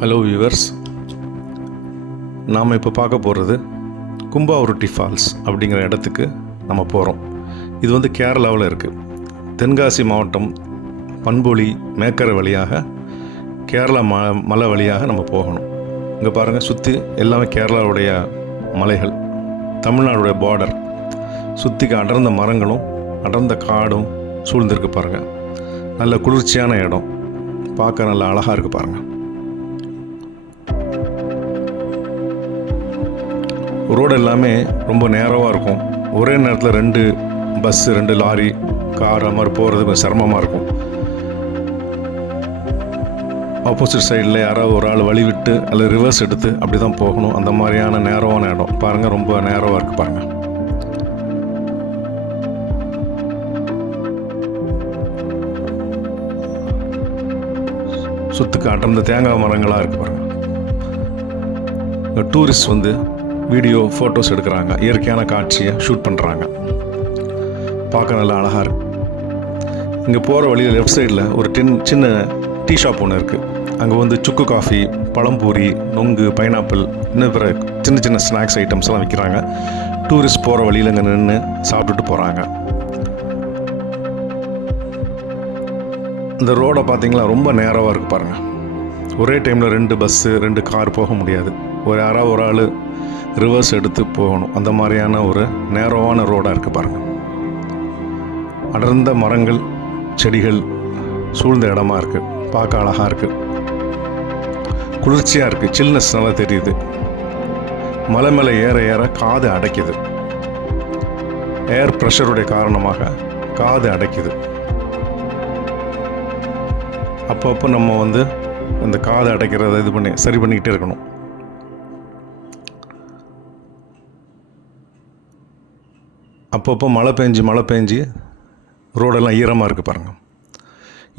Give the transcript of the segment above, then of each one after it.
Hello viewers, நாம் இப்போ பார்க்க போகிறது கும்பாவருட்டி ஃபால்ஸ் அப்படிங்கிற இடத்துக்கு நம்ம போகிறோம். இது வந்து கேரளாவில் இருக்குது. தென்காசி மாவட்டம் பண்பொழி மேக்கரை வழியாக கேரளா மலை வழியாக நம்ம போகணும். இங்கே பாருங்கள், சுற்றி எல்லாமே கேரளாவுடைய மலைகள், தமிழ்நாடுடைய பார்டர். சுற்றிக்கு அடர்ந்த மரங்களும் அடர்ந்த காடும் சூழ்ந்திருக்கு பாருங்கள். நல்ல குளிர்ச்சியான இடம், பார்க்க நல்ல அழகாக இருக்குது பாருங்கள். ரோடு எல்லாமே ரொம்ப நேரவாக இருக்கும். ஒரே நேரத்தில் 2 பஸ்ஸு 2 லாரி கார் அது மாதிரி போகிறது கொஞ்சம் சிரமமாக இருக்கும். ஆப்போசிட் சைடில் யாராவது ஒரு ஆள் வழி விட்டு அல்லது ரிவர்ஸ் எடுத்து அப்படி தான் போகணும். அந்த மாதிரியான நேரவான இடம் பாருங்கள், ரொம்ப நேரவாக இருக்குது பாருங்கள். சுற்றுக்கு அடர்ந்த தேங்காய் மரங்களாக இருக்குது பாருங்கள். இங்கே டூரிஸ்ட் வந்து வீடியோ ஃபோட்டோஸ் எடுக்கிறாங்க, இயற்கையான காட்சியை ஷூட் பண்ணுறாங்க. பார்க்க நல்லா அழகாக இருக்குது. இங்கே போகிற வழியில் லெஃப்ட் சைடில் ஒரு சின்ன டீ ஷாப் ஒன்று இருக்குது. அங்கே வந்து சுக்கு காஃபி, பழம்பூரி, நொங்கு, பைனாப்பிள், இன்னும் பிற சின்ன ஸ்நாக்ஸ் ஐட்டம்ஸ்லாம் விற்கிறாங்க. டூரிஸ்ட் போகிற வழியில் இங்கே நின்று சாப்பிட்டுட்டு போகிறாங்க. இந்த ரோடை பார்த்திங்களா, ரொம்ப நேரவாக இருக்குது பாருங்கள். ஒரே டைமில் 2 பஸ்ஸு 2 கார் போக முடியாது. யாராவது ஒரு ஆள் ரிவர்ஸ் எடுத்து போகணும். அந்த மாதிரியான ஒரு நேரவான ரோடாக இருக்குது பாருங்கள். அடர்ந்த மரங்கள் செடிகள் சூழ்ந்த இடமா இருக்குது. பார்க்க அழகாக இருக்குது, குளிர்ச்சியாக இருக்குது, சில்னஸ் நல்லா தெரியுது. மலை மேலே ஏற ஏற காது அடைக்குது. ஏர் ப்ரெஷருடைய காரணமாக காது அடைக்குது. அப்பப்போ நம்ம வந்து இந்த காது அடைக்கிறத சரி பண்ணிக்கிட்டே இருக்கணும். அப்பப்போ மழை பெஞ்சு ரோடெல்லாம் ஈரமாக இருக்குது பாருங்கள்.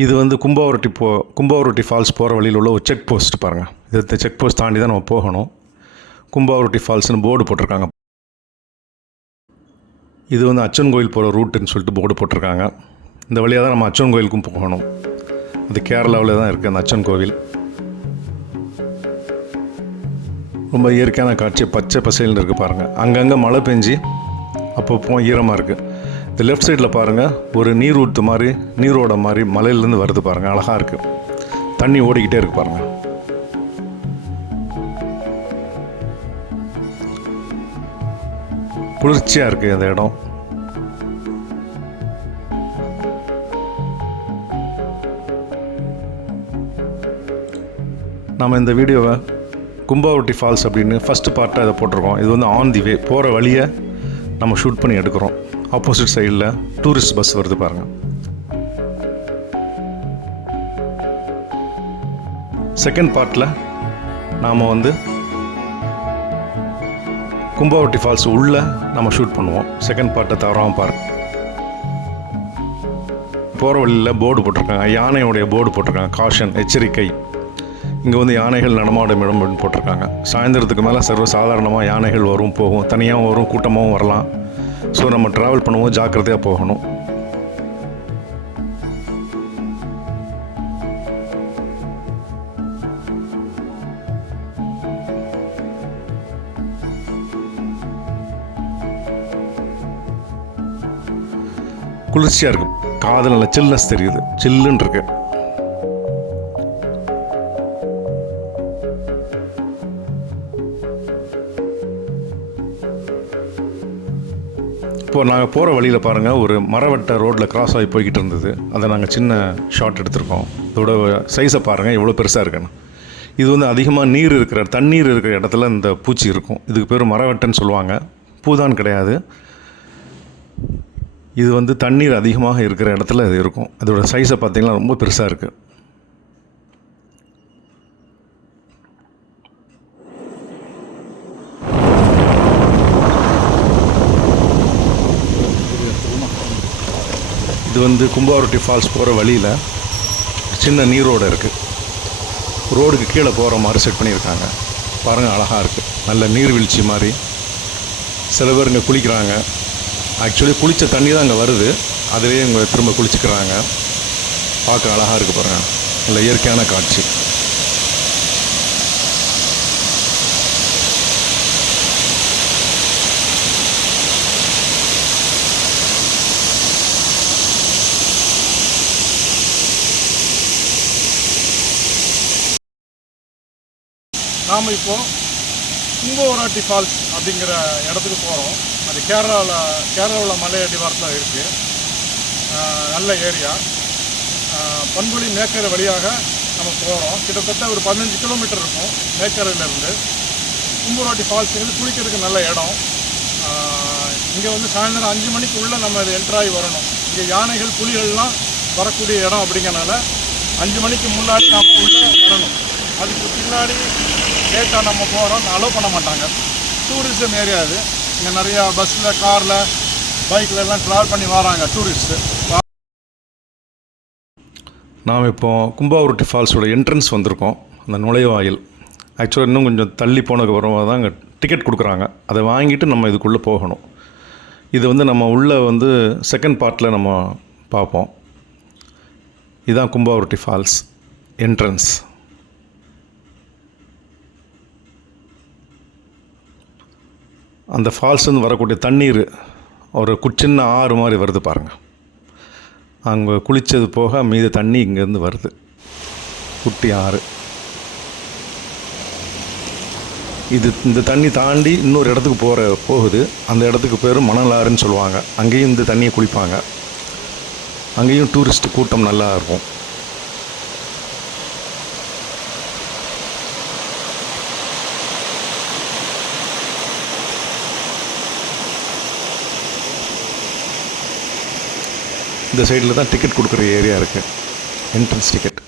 இது வந்து கும்பாவருட்டி ஃபால்ஸ் போகிற வழியில் உள்ள ஒரு செக் போஸ்ட் பாருங்கள். இது செக் போஸ்ட் தாண்டி தான் நம்ம போகணும். கும்பாவருட்டி ஃபால்ஸ்னு போர்டு போட்டிருக்காங்க. இது வந்து அச்சன் கோயில் போகிற ரூட்டுன்னு சொல்லிட்டு போர்டு போட்டிருக்காங்க. இந்த வழியாக தான் நம்ம அச்சன் கோயிலுக்கும் போகணும். அது கேரளாவில் தான் இருக்குது அந்த அச்சன் கோவில். ரொம்ப இயற்கையான காட்சி, பச்சை பசேல்னு இருக்குது பாருங்கள். அங்கங்கே மழை பெஞ்சு அப்பப்போ ஈரமாக இருக்குது. இந்த லெஃப்ட் சைடில் பாருங்கள், ஒரு நீரோட மாதிரி மலையிலேருந்து வருது பாருங்கள். அழகாக இருக்குது, தண்ணி ஓடிக்கிட்டே இருக்குது பாருங்கள். குளிர்ச்சியாக இருக்குது அந்த இடம். நாம் இந்த வீடியோவை கும்பாவருட்டி ஃபால்ஸ் அப்படின்னு ஃபஸ்ட்டு பார்ட்டாக இதை போட்டிருக்கோம். இது வந்து ஆன் தி வே போகிற வழியை நம்ம ஷூட் பண்ணி எடுக்கிறோம். ஆப்போசிட் சைடில் டூரிஸ்ட் பஸ் வருது பாருங்கள். செகண்ட் பார்ட்டில் நாம் வந்து கும்பாவருட்டி ஃபால்ஸ் உள்ளே நம்ம ஷூட் பண்ணுவோம். செகண்ட் பார்ட்டை தவறாமல் பாருங்கள். போகிற வழியில் போர்டு போட்டிருக்காங்க, யானையோடைய போர்டு போட்டிருக்காங்க, காஷன், எச்சரிக்கை. இங்கே வந்து யானைகள் நடமாடும் இடம் போட்டிருக்காங்க. சாயந்தரத்துக்கு மேலே சாதாரணமாக யானைகள் வரும் போகும், தனியாகவும் வரும், கூட்டமாகவும் வரலாம். ஸோ நம்ம ட்ராவல் பண்ணும்போது ஜாக்கிரதையாக போகணும். குளிர்ச்சியாக இருக்கும், காது நல்ல சில்னஸ் தெரியுது, சில்லுன்னு இருக்கு. இப்போ நாங்கள் போகிற வழியில் பாருங்கள், ஒரு மரவட்ட ரோட்டில் கிராஸ் ஆகி போய்கிட்டு இருந்தது. அதை நாங்கள் சின்ன ஷாட் எடுத்திருக்கோம். இதோட சைஸை பாருங்கள் எவ்வளோ பெருசாக இருக்குன்னு. இது வந்து அதிகமாக தண்ணீர் இருக்கிற இடத்துல இந்த பூச்சி இருக்கும். இதுக்கு பேர் மரவட்டைன்னு சொல்லுவாங்க. பூதான் கிடையாது. இது வந்து தண்ணீர் அதிகமாக இருக்கிற இடத்துல இது இருக்கும். அதோட சைஸை பார்த்திங்கன்னா ரொம்ப பெருசாக இருக்குது. இது வந்து கும்பாவருட்டி ஃபால்ஸ் போகிற வழியில் சின்ன நீரோடு இருக்குது. ரோடுக்கு கீழே போகிற மாதிரி செட் பண்ணியிருக்காங்க பாருங்கள். அழகாக இருக்குது, நல்ல நீர்வீழ்ச்சி மாதிரி. சில பேர் இங்கே குளிக்கிறாங்க. ஆக்சுவலி குளித்த தண்ணி தான் அங்கே வருது, அதுவே இங்கே திரும்ப குளிச்சுக்கிறாங்க. பார்க்க அழகாக இருக்குது பாருங்கள், நல்ல இயற்கையான காட்சி. நாம் இப்போது கும்பவராட்டி ஃபால்ஸ் அப்படிங்கிற இடத்துக்கு போகிறோம். அது கேரளாவில் மலை அடிவாரத்தில் இருக்குது. நல்ல ஏரியா. பண்புலி மேக்கரை வழியாக நம்ம போகிறோம். கிட்டத்தட்ட ஒரு 15 கிலோமீட்டர் இருக்கும் மேக்கரையிலேருந்து. கும்பவராட்டி ஃபால்ஸுங்கிறது குளிக்கிறதுக்கு நல்ல இடம். இங்கே வந்து சாயந்தரம் 5 மணிக்கு உள்ளே நம்ம இது என்ட்ராகி வரணும். இங்கே யானைகள் புலிகள்லாம் வரக்கூடிய இடம் அப்படிங்கிறனால 5 மணிக்கு முன்னாடி நம்ம உள்ளே வரணும். அதுக்கு பின்னாடி லேட்டாக நம்ம போகிறோம், அலோவ் பண்ண மாட்டாங்க. டூரிசம் ஏரியா இது. இங்கே நிறையா பஸ்ஸில், காரில், பைக்கில் எல்லாம் ட்ராவல் பண்ணி வராங்க டூரிஸ்ட்டு. நாம் இப்போ கும்பாவரட்டி ஃபால்ஸோட என்ட்ரன்ஸ் வந்திருக்கோம். அந்த நுழைவாயில் ஆக்சுவலாக இன்னும் கொஞ்சம் தள்ளி போனதுக்கு அப்புறமா தான் அங்கே டிக்கெட் கொடுக்குறாங்க. அதை வாங்கிட்டு நம்ம இதுக்குள்ளே போகணும். இது வந்து நம்ம உள்ளே வந்து செகண்ட் பார்ட்டில் நம்ம பார்ப்போம். இதுதான் கும்பாவரட்டி ஃபால்ஸ் என்ட்ரன்ஸ். அந்த ஃபால்ஸ்லேருந்து வரக்கூடிய தண்ணீர் ஒரு சின்ன ஆறு மாதிரி வருது பாருங்கள். அங்கே குளித்தது போக மீது தண்ணி இங்கேருந்து வருது, குட்டி ஆறு. இந்த தண்ணி தாண்டி இன்னொரு இடத்துக்கு போகுது. அந்த இடத்துக்கு பேர் மணலாறுன்னு சொல்லுவாங்க. அங்கேயும் இந்த தண்ணியை குளிப்பாங்க. அங்கேயும் டூரிஸ்ட் கூட்டம் நல்லா இருக்கும். இந்த சைடில் தான் டிக்கெட் கொடுக்குற ஏரியா இருக்குது, என்ட்ரன்ஸ் டிக்கெட்.